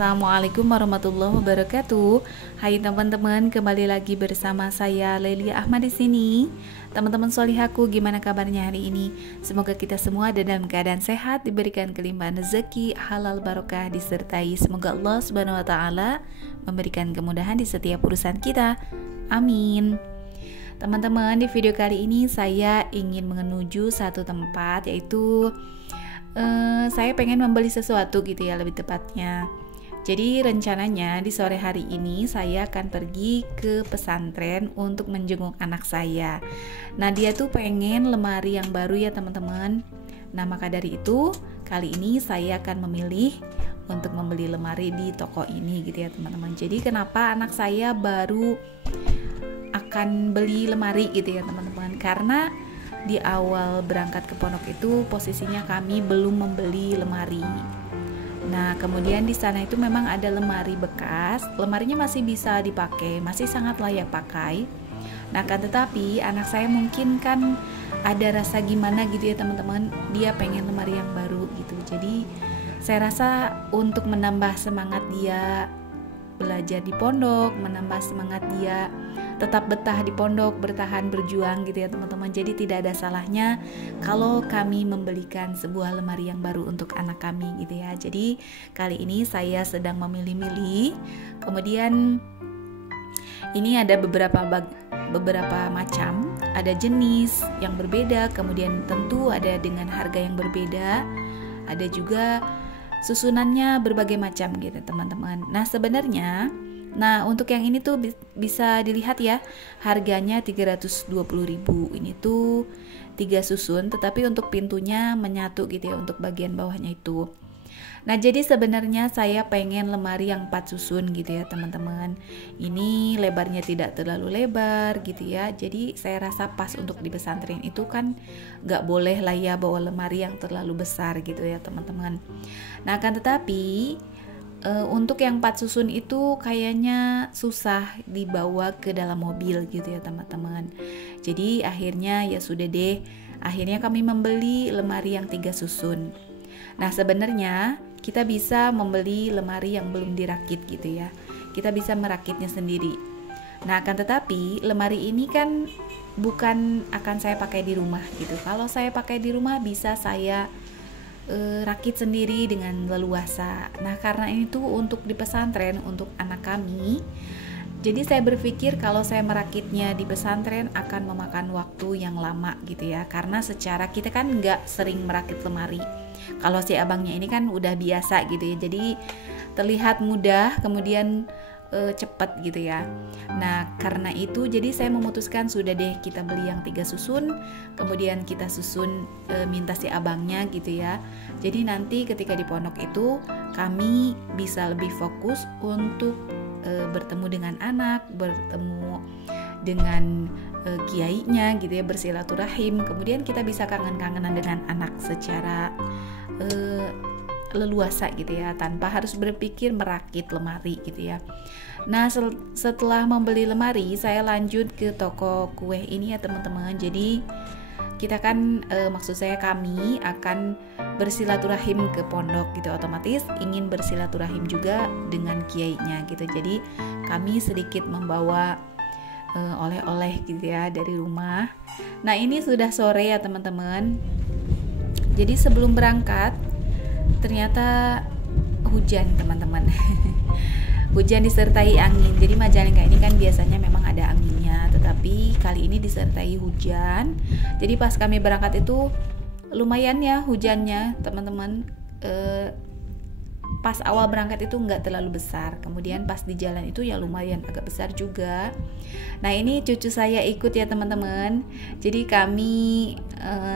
Assalamualaikum warahmatullahi wabarakatuh. Hai teman-teman, kembali lagi bersama saya Lelia Ahmad di sini. Teman-teman solihaku, gimana kabarnya hari ini? Semoga kita semua dalam keadaan sehat, diberikan kelimpahan rezeki, halal barokah, disertai semoga Allah Subhanahu wa taala memberikan kemudahan di setiap urusan kita. Amin. Teman-teman, di video kali ini saya ingin menuju satu tempat, yaitu saya pengen membeli sesuatu gitu ya, lebih tepatnya. Jadi rencananya di sore hari ini saya akan pergi ke pesantren untuk menjenguk anak saya. Nah, dia tuh pengen lemari yang baru ya teman-teman. Nah, maka dari itu kali ini saya akan memilih untuk membeli lemari di toko ini gitu ya teman-teman. Jadi kenapa anak saya baru akan beli lemari gitu ya teman-teman? Karena di awal berangkat ke pondok itu posisinya kami belum membeli lemari. Nah, kemudian di sana itu memang ada lemari bekas. Lemarinya masih bisa dipakai, masih sangat layak pakai. Nah, kan tetapi anak saya mungkin kan ada rasa gimana gitu ya teman-teman. Dia pengen lemari yang baru gitu. Jadi saya rasa untuk menambah semangat dia belajar di pondok, menambah semangat dia tetap betah di pondok, bertahan berjuang gitu ya teman-teman. Jadi tidak ada salahnya kalau kami membelikan sebuah lemari yang baru untuk anak kami gitu ya. Jadi kali ini saya sedang memilih-milih. Kemudian ini ada beberapa macam, ada jenis yang berbeda, kemudian tentu ada dengan harga yang berbeda. Ada juga susunannya berbagai macam gitu teman-teman. Nah sebenarnya, untuk yang ini tuh bisa dilihat ya, harganya 320.000. Ini tuh 3 susun, tetapi untuk pintunya menyatu gitu ya, untuk bagian bawahnya itu. Nah jadi sebenarnya saya pengen lemari yang 4 susun gitu ya teman-teman. Ini lebarnya tidak terlalu lebar gitu ya. Jadi saya rasa pas untuk di pesantren itu kan gak boleh lah ya bawa lemari yang terlalu besar gitu ya teman-teman. Nah kan tetapi untuk yang 4 susun itu kayaknya susah dibawa ke dalam mobil gitu ya teman-teman. Jadi akhirnya ya sudah deh, akhirnya kami membeli lemari yang 3 susun. Nah sebenarnya kita bisa membeli lemari yang belum dirakit gitu ya. Kita bisa merakitnya sendiri. Nah akan tetapi lemari ini kan bukan akan saya pakai di rumah gitu. Kalau saya pakai di rumah bisa saya rakit sendiri dengan leluasa. Nah karena ini tuh untuk di pesantren, untuk anak kami, jadi saya berpikir kalau saya merakitnya di pesantren akan memakan waktu yang lama gitu ya. Karena secara kita kan nggak sering merakit lemari. Kalau si abangnya ini kan udah biasa gitu ya. Jadi terlihat mudah, kemudian cepat gitu ya. Nah karena itu jadi saya memutuskan sudah deh kita beli yang 3 susun, kemudian kita susun minta si abangnya gitu ya. Jadi nanti ketika di pondok itu kami bisa lebih fokus untuk bertemu dengan anak, bertemu dengan kiainya gitu ya, bersilaturahim. Kemudian kita bisa kangen-kangenan dengan anak secara leluasa gitu ya, tanpa harus berpikir merakit lemari gitu ya. Nah setelah membeli lemari, saya lanjut ke toko kue ini ya teman-teman. Jadi kita kan maksud saya kami akan bersilaturahim ke pondok gitu, otomatis ingin bersilaturahim juga dengan kiainya gitu. Jadi kami sedikit membawa oleh-oleh gitu ya dari rumah. Nah ini sudah sore ya teman-teman. Jadi sebelum berangkat ternyata hujan teman-teman. Hujan disertai angin. Jadi Majalengka ini kan biasanya memang ada anginnya, tetapi kali ini disertai hujan. Jadi pas kami berangkat itu lumayan ya hujannya teman-teman. Pas awal berangkat itu nggak terlalu besar, kemudian pas di jalan itu ya lumayan agak besar juga. Nah ini cucu saya ikut ya teman-teman. Jadi kami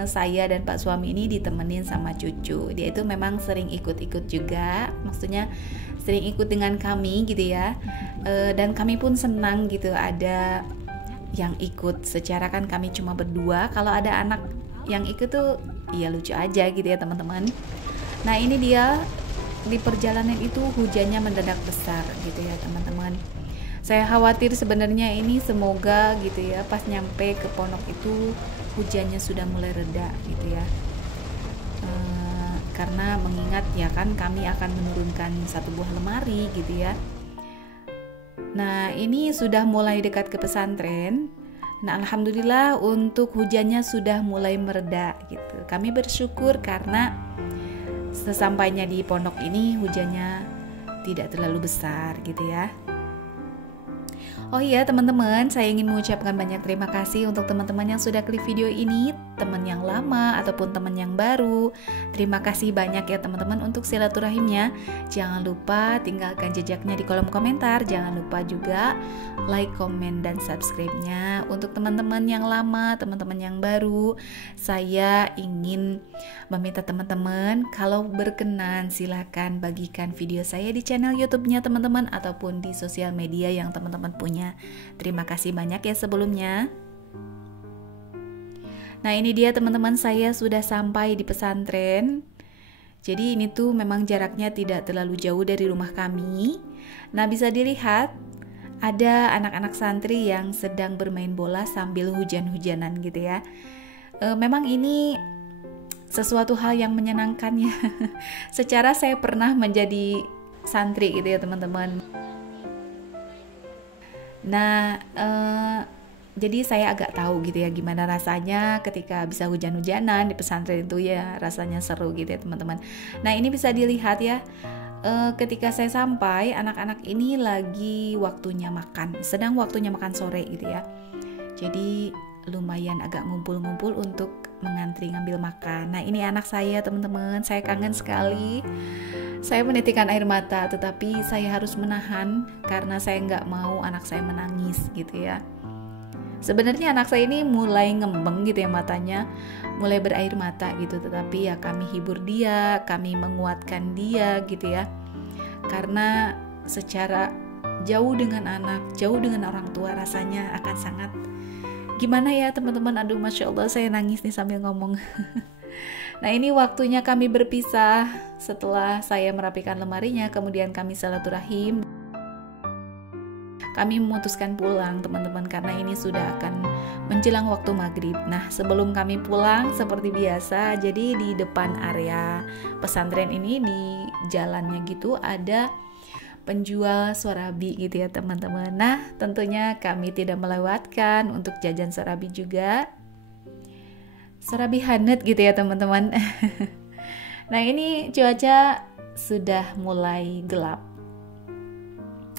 saya dan Pak suami ini ditemenin sama cucu. Dia itu memang sering ikut-ikut juga, maksudnya sering ikut dengan kami gitu ya. Dan kami pun senang gitu ada yang ikut. Secara kan kami cuma berdua, kalau ada anak yang ikut tuh ya lucu aja gitu ya teman-teman. Nah ini dia, di perjalanan itu hujannya mendadak besar gitu ya teman-teman. Saya khawatir sebenarnya ini semoga gitu ya pas nyampe ke pondok itu hujannya sudah mulai reda gitu ya. karena mengingat ya kan kami akan menurunkan 1 buah lemari gitu ya. Nah ini sudah mulai dekat ke pesantren. Nah alhamdulillah untuk hujannya sudah mulai mereda gitu. Kami bersyukur karena sesampainya di pondok ini hujannya tidak terlalu besar gitu ya. Oh iya teman-teman, saya ingin mengucapkan banyak terima kasih untuk teman-teman yang sudah klik video ini, teman yang lama ataupun teman yang baru. Terima kasih banyak ya teman-teman untuk silaturahimnya. Jangan lupa tinggalkan jejaknya di kolom komentar. Jangan lupa juga like, komen, dan subscribe-nya. Untuk teman-teman yang lama, teman-teman yang baru, saya ingin meminta teman-teman kalau berkenan silahkan bagikan video saya di channel YouTube-nya teman-teman ataupun di sosial media yang teman-teman punya. Terima kasih banyak ya sebelumnya. Nah ini dia teman-teman, saya sudah sampai di pesantren. Jadi ini tuh memang jaraknya tidak terlalu jauh dari rumah kami. Nah bisa dilihat ada anak-anak santri yang sedang bermain bola sambil hujan-hujanan gitu ya. Memang ini sesuatu hal yang menyenangkan ya. Secara saya pernah menjadi santri gitu ya teman-teman. Nah, jadi saya agak tahu gitu ya gimana rasanya ketika bisa hujan-hujanan di pesantren itu ya, rasanya seru gitu ya teman-teman. Nah ini bisa dilihat ya, ketika saya sampai anak-anak ini lagi waktunya makan, sedang waktunya makan sore gitu ya. Jadi lumayan agak ngumpul-ngumpul untuk mengantri ngambil makan. Nah ini anak saya teman-teman, saya kangen sekali. Saya menitikkan air mata, tetapi saya harus menahan karena saya nggak mau anak saya menangis gitu ya. Sebenarnya anak saya ini mulai ngembeng gitu ya matanya, mulai berair mata gitu, tetapi ya kami hibur dia, kami menguatkan dia gitu ya. Karena secara jauh dengan anak, jauh dengan orang tua rasanya akan sangat gimana ya teman-teman. Aduh Masya Allah saya nangis nih sambil ngomong. Nah ini waktunya kami berpisah. Setelah saya merapikan lemarinya, kemudian kami silaturahim. Kami memutuskan pulang teman-teman karena ini sudah akan menjelang waktu maghrib. Nah sebelum kami pulang seperti biasa, jadi di depan area pesantren ini di jalannya gitu ada penjual sorabi gitu ya teman-teman. Nah tentunya kami tidak melewatkan untuk jajan sorabi juga. Sorabi hangat gitu ya teman-teman. Nah ini cuaca sudah mulai gelap.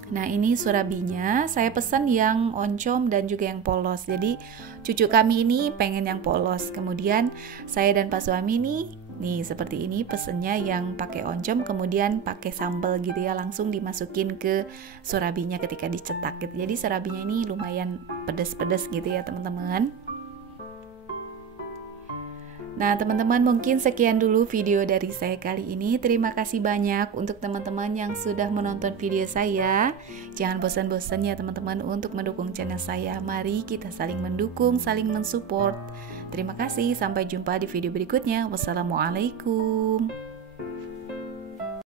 Nah ini sorabinya saya pesan yang oncom dan juga yang polos. Jadi cucu kami ini pengen yang polos. Kemudian saya dan Pak suami nih seperti ini pesennya yang pakai oncom, kemudian pakai sambal gitu ya, langsung dimasukin ke sorabinya ketika dicetak gitu. Jadi sorabinya ini lumayan pedas-pedas gitu ya teman-teman. Nah teman-teman, mungkin sekian dulu video dari saya kali ini. Terima kasih banyak untuk teman-teman yang sudah menonton video saya. Jangan bosan-bosan ya teman-teman untuk mendukung channel saya. Mari kita saling mendukung, saling mensupport. Terima kasih, sampai jumpa di video berikutnya. Wassalamualaikum.